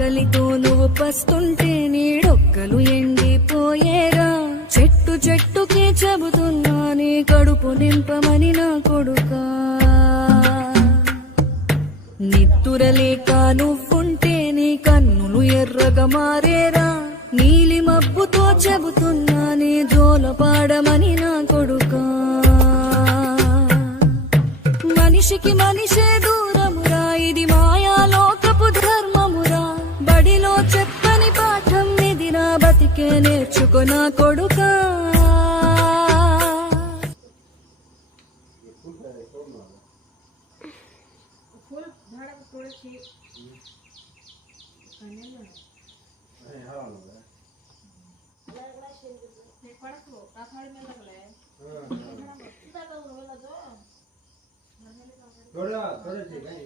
ఆకలితో నువ్వు పస్తుంటే నీడొక్కలు ఎండిపోయేరా. చెట్టు చెట్టుకే చెబుతున్నా నీ కడుపు నింపమని నా కొడుకా. నిద్దురలేక నువ్వుంటే నీ కన్నులు ఎర్రగా మారేరా. నీలి మబ్బుతో చెబుతున్నా నీ జోలపాడమని నా కొడుకా. మనిషికి మనిషే దూరమురా, ఇది మాయాలోకపు ధర్మమురా. బడిలో చెప్పని పాఠం ఇదిరా, బతికే నేర్చుకో నా కొడుకా. थोड़ा थोड़ा ठीक है